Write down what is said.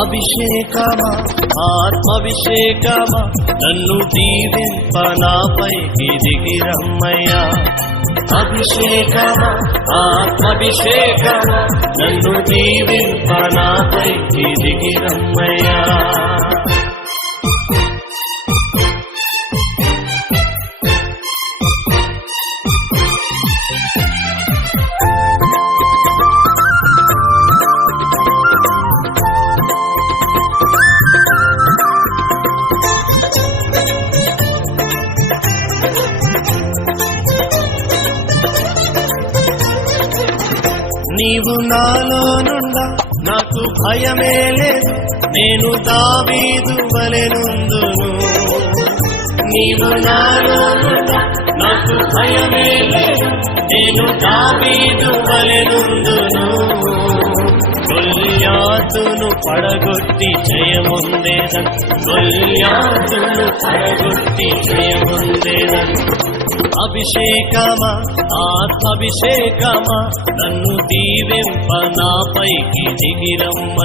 అభిషేకమా ఆత్మాభిషేకమా నన్ను దీవింప నాపైకి దిగిరమ్మయ్యా. అభిషేకమా ఆత్మాభిషేకమా నన్ను దీవింప నాపైకి దిగిరమ్మయ్యా. నీవు నాలోనుండా నాకు భయమే లేదు, నేను దావీదు వలెనుందును. నీవు నాలోనుండా నాకు భయమే లేదు, నేను దావీదు వలెనుందును. గొల్యాతును పడగొట్టి జయముందేదన్, గొల్యాతును పడగొట్టి జయముందేదన్. అభిషేకమా ఆత్మాభిషేకమా నన్ను దీవింప నాపైకి దిగిరమ్మ.